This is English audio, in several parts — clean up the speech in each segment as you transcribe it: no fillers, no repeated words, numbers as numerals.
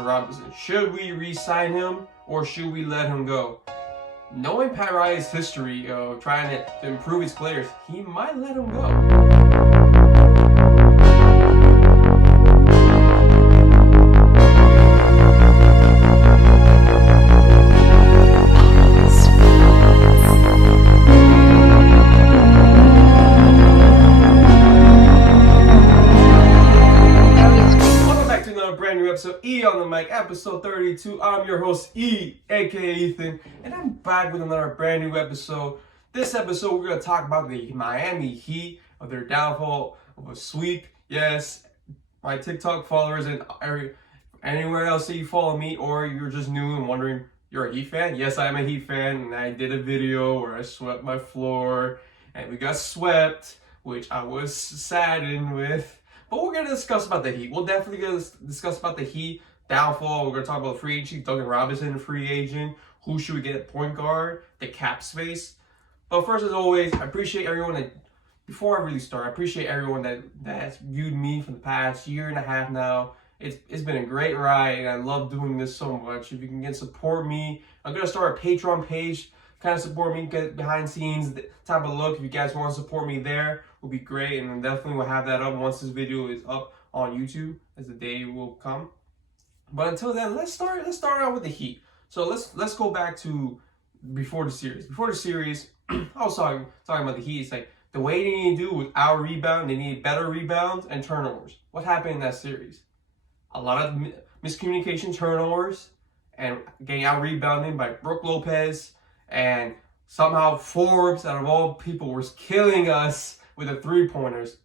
Duncan Robinson. Should we re-sign him or should we let him go? Knowing Pat Riley's history of trying to improve his players, he might let him go. Episode E on the mic, episode 32. I'm your host E, aka Ethan, and I'm back with another brand new episode. This episode, we're gonna talk about the Miami Heat, of their downfall of a sweep. Yes, my TikTok followers and anywhere else that you follow me, or you're just new and wondering you're a Heat fan. Yes, I am a Heat fan, and I did a video where I swept my floor, and we got swept, which I was saddened with. But we're going to discuss about the Heat. We'll definitely going to discuss about the Heat downfall. We're going to talk about free agent, Duncan Robinson, free agent. Who should we get at point guard? The cap space. But first, as always, I appreciate everyone that, before I really start, I appreciate everyone that has viewed me for the past year and a half now. It's been a great ride, and I love doing this so much. If you can support me, I'm going to start a Patreon page. Kind of support me, get behind the scenes type of look. If you guys want to support me there, will be great, and then definitely we'll have that up once this video is up on YouTube, as the day will come. But until then, let's start out with the Heat. So let's go back to before the series. Before the series, I was talking about the Heat. It's like the way they need to do was out rebound. They need better rebounds and turnovers. What happened in that series? A lot of miscommunication, turnovers, and getting out rebounded by Brook Lopez. And somehow Forbes, out of all people, was killing us with the three-pointers.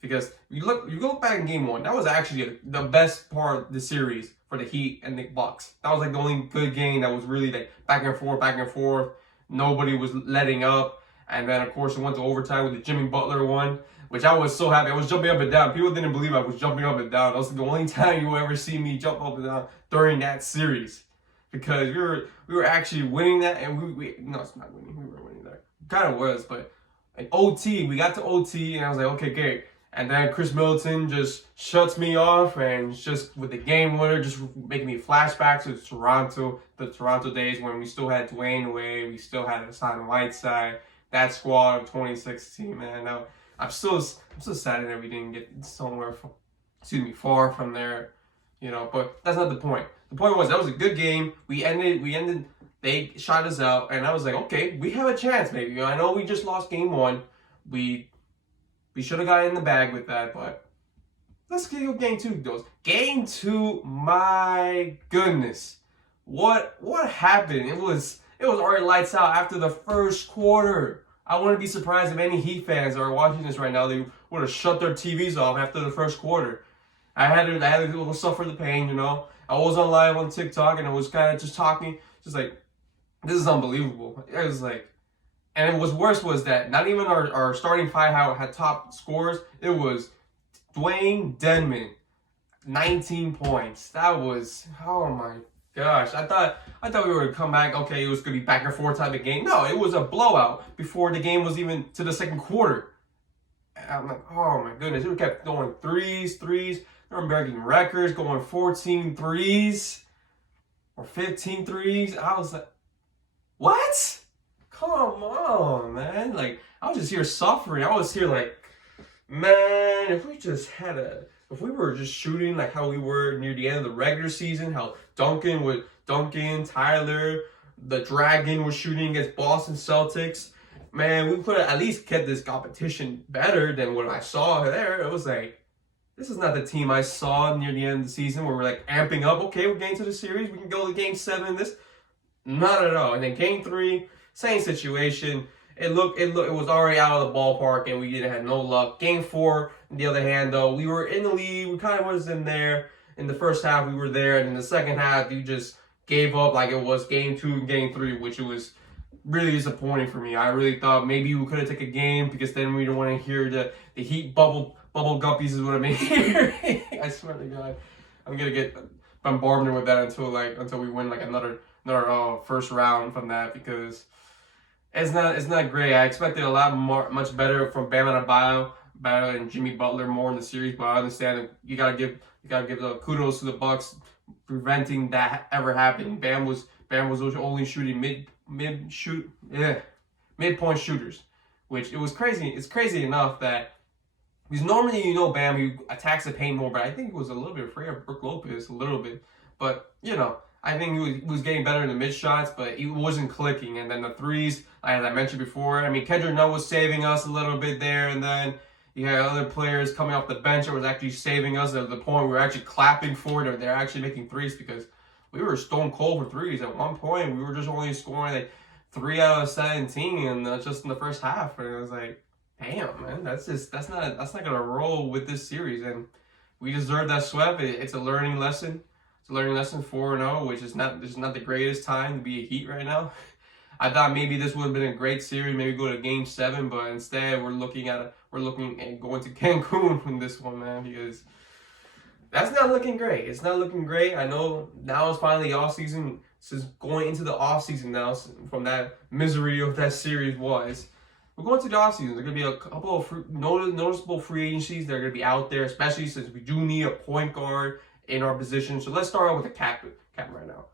Because you go back in game one, that was actually the best part of the series for the Heat and the Bucks. That was like the only good game that was really like back and forth. Nobody was letting up. And then, of course, it went to overtime with the Jimmy Butler one, which I was so happy. I was jumping up and down. People didn't believe I was jumping up and down. That was the only time you will ever see me jump up and down during that series. Because we were actually winning that, and no, it's not winning. We were winning that. Kind of was, but in OT, we got to OT, and I was like, okay, great. And then Chris Middleton just shuts me off, and just with the game winner, just making me flashbacks to the Toronto days when we still had Dwayne Wade, we still had Hassan Whiteside, that squad of 2016, man. Now, I'm still sad that we didn't get somewhere, far from there, but that's not the point. The point was that was a good game. We ended, they shot us out, and I was like, okay, we have a chance, maybe. I know we just lost game one. We should have got in the bag with that, but let's get to game two, goes. Game two, my goodness. What happened? It was already lights out after the first quarter. I wouldn't be surprised if any Heat fans are watching this right now, they would have shut their TVs off after the first quarter. I had to suffer the pain, I was on live on TikTok, and I was kind of just talking, just like, this is unbelievable. It was like, and what was worse was that not even our starting five had top scores. It was Dwayne Dedmon, 19 points. That was, oh my gosh. I thought we were going to come back. Okay, it was going to be back and forth type of game. No, it was a blowout before the game was even to the second quarter. And I'm like, oh my goodness. We kept going threes. They're breaking records, going 14 threes or 15 threes. I was like, what? Come on, man. Like, I was just here suffering. I was here like, man, if we were just shooting like how we were near the end of the regular season, how Duncan, Tyler, the Dragon was shooting against Boston Celtics, man, we could have at least kept this competition better than what I saw there. It was like, this is not the team I saw near the end of the season where we're like amping up. Okay, we're getting to the series. We can go to game 7. Not at all. And then game 3, same situation. It was already out of the ballpark, and we didn't have no luck. Game 4, on the other hand, though, we were in the lead. We kind of was in there. In the first half, we were there, and in the second half, you just gave up like it was game 2 and game 3, which was really disappointing for me. I really thought maybe we could have taken a game, because then we don't want to hear the Heat bubble guppies is what I mean. I swear to God, I'm gonna get bombarded with that until we win like another first round from that, because it's not great. I expected a lot much better from Bam Adebayo and Jimmy Butler more in the series, but I understand that you gotta give the kudos to the Bucks preventing that ever happening. Bam was only shooting midpoint shooters, which it was crazy. It's crazy enough that because normally, Bam, he attacks the paint more, but I think he was a little bit afraid of Brook Lopez, a little bit. But, I think he was getting better in the mid shots, but he wasn't clicking. And then the threes, as I mentioned before, I mean, Kendrick Nunn was saving us a little bit there, and then you had other players coming off the bench that was actually saving us at the point we were actually clapping for it, or they're actually making threes, because we were stone cold for threes. At one point, we were just only scoring like 3 out of 17, and just in the first half, and it was like, damn, man, that's not gonna roll with this series, and we deserve that sweep. It's a learning lesson. It's a learning lesson 4-0, which is not the greatest time to be a Heat right now. I thought maybe this would have been a great series, maybe go to Game 7, but instead we're looking at going to Cancun in this one, man, because that's not looking great. It's not looking great. I know now it's finally off season. Since going into the off season now, from that misery of that series was. We're going to the offseason. There's going to be a couple of noticeable free agencies that are going to be out there, especially since we do need a point guard in our position. So let's start out with the cap right now.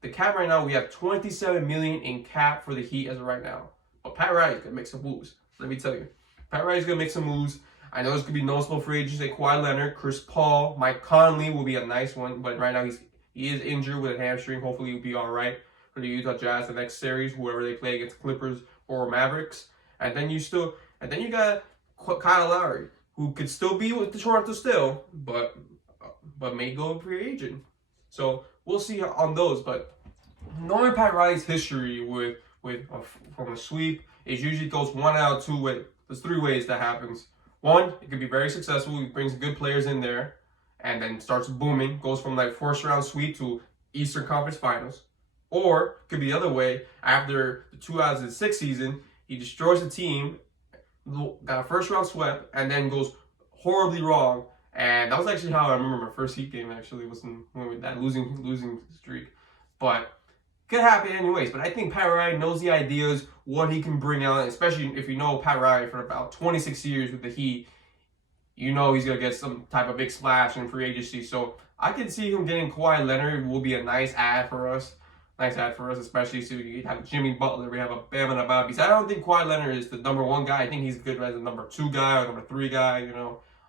The cap right now, we have $27 million in cap for the Heat as of right now. But Pat Riley's going to make some moves. Let me tell you. Pat Riley's going to make some moves. I know there's going to be noticeable free agents like Kawhi Leonard, Chris Paul, Mike Conley will be a nice one. But right now he is injured with a hamstring. Hopefully he'll be all right for the Utah Jazz the next series, whoever they play against Clippers or Mavericks. And then you got Kyle Lowry, who could still be with the Toronto still, but may go free agent. So we'll see on those. But knowing Pat Riley's history from a sweep, it usually goes 1 out of 2 ways. There's 3 ways that happens. 1, it could be very successful. He brings good players in there, and then starts booming. Goes from like first round sweep to Eastern Conference Finals. Or it could be the other way. After the 2006 season, he destroys the team, got a first round swept, and then goes horribly wrong. And that was actually how I remember my first Heat game. Actually, was with that losing streak. But could happen anyways. But I think Pat Riley knows the ideas, what he can bring out, especially if you know Pat Riley for about 26 years with the Heat. He's gonna get some type of big splash in free agency. So I can see him getting Kawhi Leonard. Will be a nice ad for us. Especially so we have Jimmy Butler, we have a Bam and a Bobby. So I don't think Kawhi Leonard is the number 1 guy. I think he's good as a number 2 guy or number 3 guy,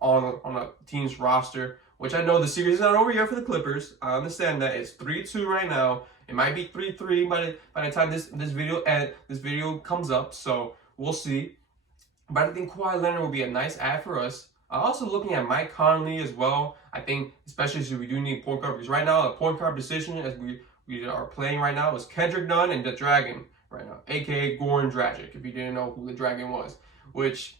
on a team's roster. Which I know the series is not over yet for the Clippers. I understand that it's 3-2 right now. It might be 3-3 by the time this video comes up. So we'll see. But I think Kawhi Leonard will be a nice ad for us. Also looking at Mike Conley as well. I think especially since we do need point guard, because right now the point guard position as we are playing right now is Kendrick Nunn and the Dragon right now, aka Goran Dragic, if you didn't know who the Dragon was. Which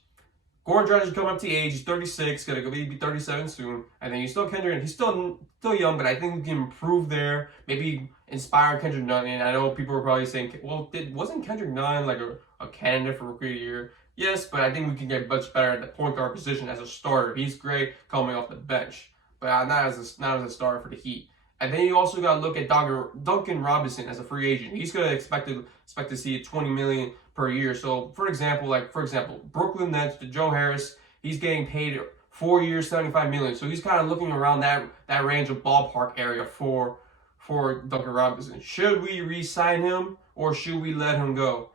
Goran Dragic coming up to age, he's 36, gonna be 37 soon. And then you still Kendrick, he's still young, but I think we can improve there. Maybe inspire Kendrick Nunn. And I know people are probably saying, well, wasn't Kendrick Nunn like a candidate for Rookie of the Year? Yes, but I think we can get much better at the point guard position as a starter. He's great coming off the bench, but not as a starter for the Heat. And then you also got to look at Duncan Robinson as a free agent. He's going to expect to see $20 million per year. So, for example, Brooklyn Nets, Joe Harris, he's getting paid 4 years, $75 million. So he's kind of looking around that range of ballpark area for Duncan Robinson. Should we re-sign him or should we let him go?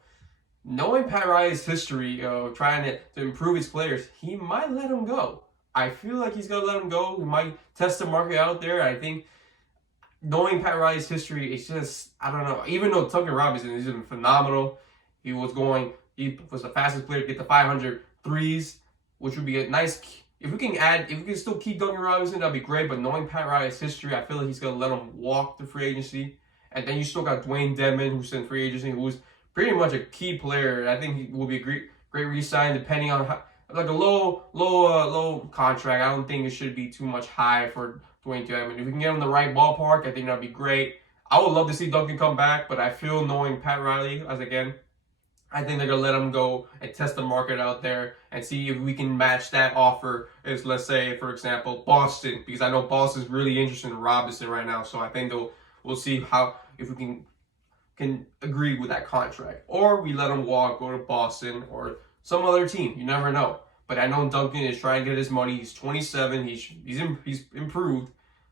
Knowing Pat Riley's history of trying to improve his players, he might let him go. I feel like he's going to let him go. He might test the market out there. I think knowing Pat Riley's history, it's just, I don't know. Even though Duncan Robinson is phenomenal, he was the fastest player to get the 500 threes, which would be a nice. If we can still keep Duncan Robinson, that'd be great. But knowing Pat Riley's history, I feel like he's gonna let him walk the free agency. And then you still got Dwayne Dedmon, who's in free agency, who's pretty much a key player. I think he will be a great re-sign, depending on like a low contract. I don't think it should be too much high for Dwayne Dedmon. If we can get him in the right ballpark, I think that'd be great. I would love to see Duncan come back, but I feel knowing Pat Riley, I think they're going to let him go and test the market out there and see if we can match that offer as, let's say, for example, Boston, because I know Boston's really interested in Robinson right now. So I think we'll see if we can agree with that contract. Or we let him walk, go to Boston or some other team. You never know. But I know Duncan is trying to get his money. He's 27. He's improved.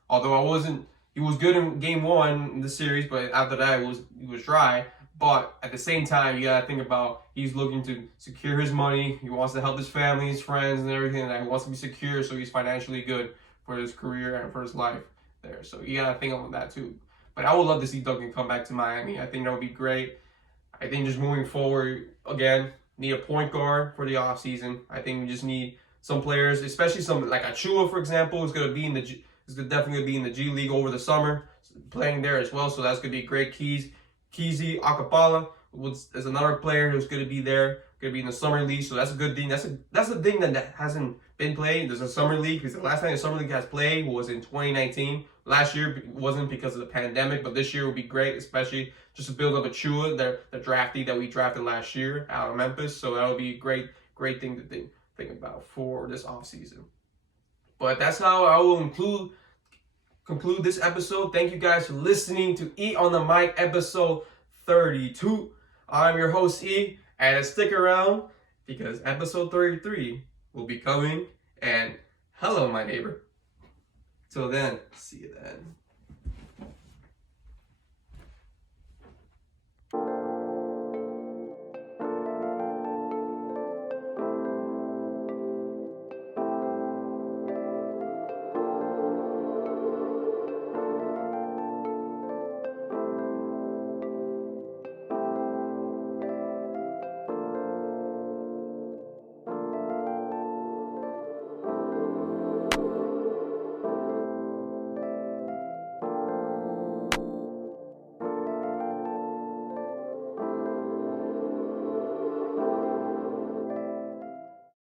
Although I wasn't He was good in game one in the series, but after that it was dry. But at the same time, you gotta think about he's looking to secure his money. He wants to help his family, his friends, and everything. And he wants to be secure, so he's financially good for his career and for his life there. So you gotta think of that too. But I would love to see Duncan come back to Miami. I think that would be great. I think just moving forward, again, need a point guard for the offseason. I think we just need some players, especially some like Achua, for example, is definitely be in the G League over the summer, playing there as well. So that's gonna be great. Keezy Akapala is another player who's gonna be there, gonna be in the summer league. So that's a good thing. That's a thing that hasn't been played. There's a summer league because the last time the summer league has played was in 2019. Last year wasn't because of the pandemic, but this year will be great, especially just to build up Achua, the draftee that we drafted last year out of Memphis. So that'll be a great thing to think about for this offseason. But that's how I will conclude this episode. Thank you guys for listening to E on the Mic episode 32. I'm your host E, and stick around because episode 33 will be coming. And hello, my neighbor. Till then, see you then.